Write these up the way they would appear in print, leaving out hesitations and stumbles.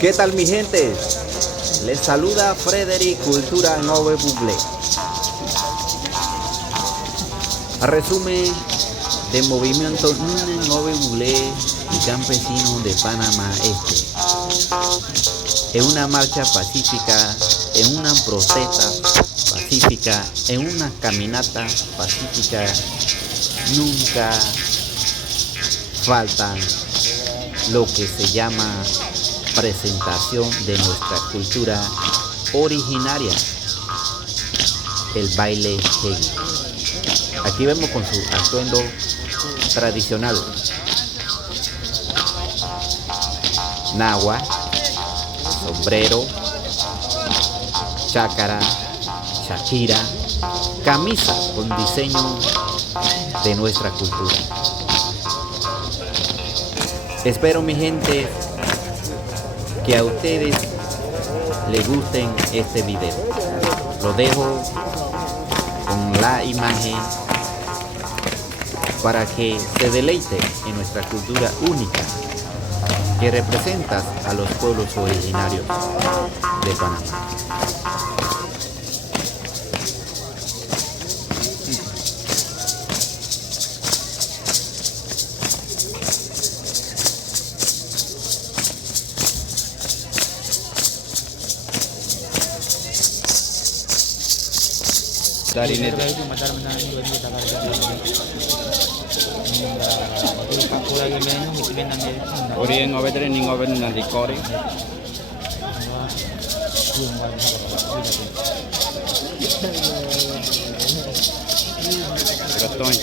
¿Qué tal mi gente? Les saluda Frederic Cultura Nove Buglé. A resumen del movimiento Nove Buglé y campesinos de Panamá Este. En una marcha pacífica, en una protesta pacífica, en una caminata pacífica, nunca faltan lo que se llama presentación de nuestra cultura originaria, el baile Hegi. Aquí vemos con su atuendo tradicional, nagua, sombrero, chácara, shakira, camisa con diseño de nuestra cultura. Espero mi gente que a ustedes les gusten este video. Lo dejo con la imagen para que se deleite en nuestra cultura única que representa a los pueblos originarios de Panamá. Dari ini Orien ngobetre ning ngoben nanti kore. Gatoy.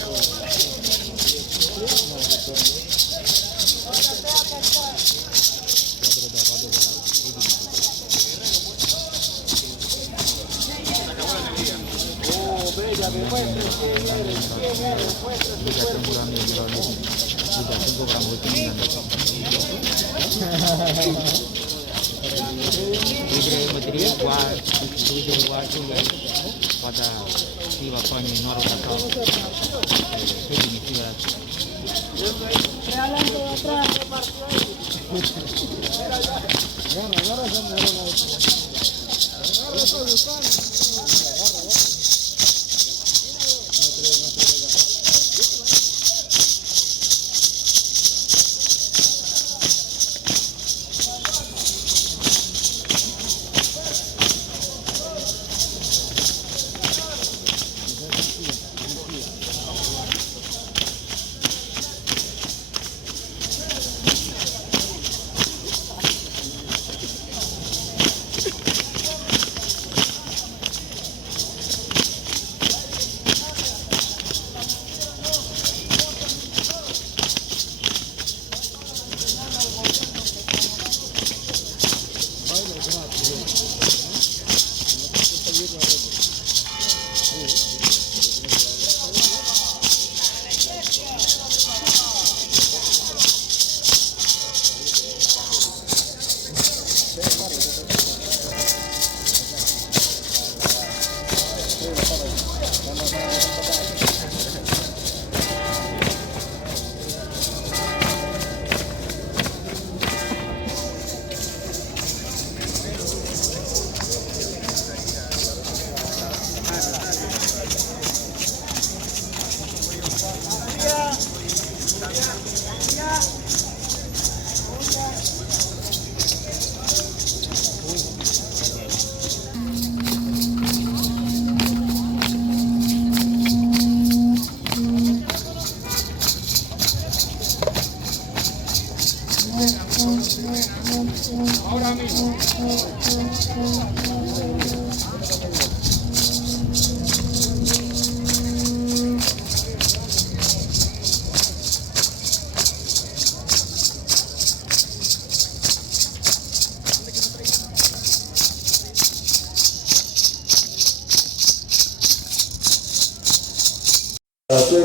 Ahora mismo.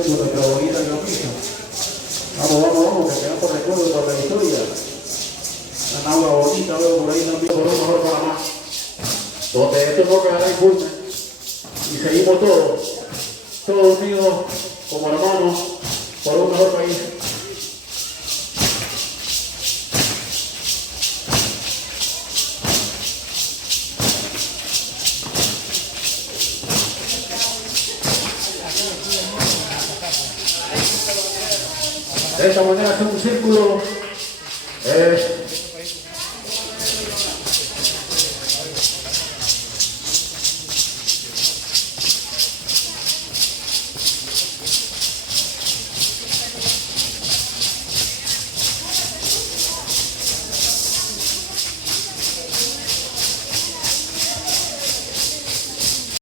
Nuestra bonita camisa. Vamos, que quedamos recuerdos para la historia. Una agua bonita, veo por ahí también, por un mejor Panamá. Donde esto no quedará impune. Y seguimos todos unidos como hermanos por un mejor país. De esta manera hace un círculo.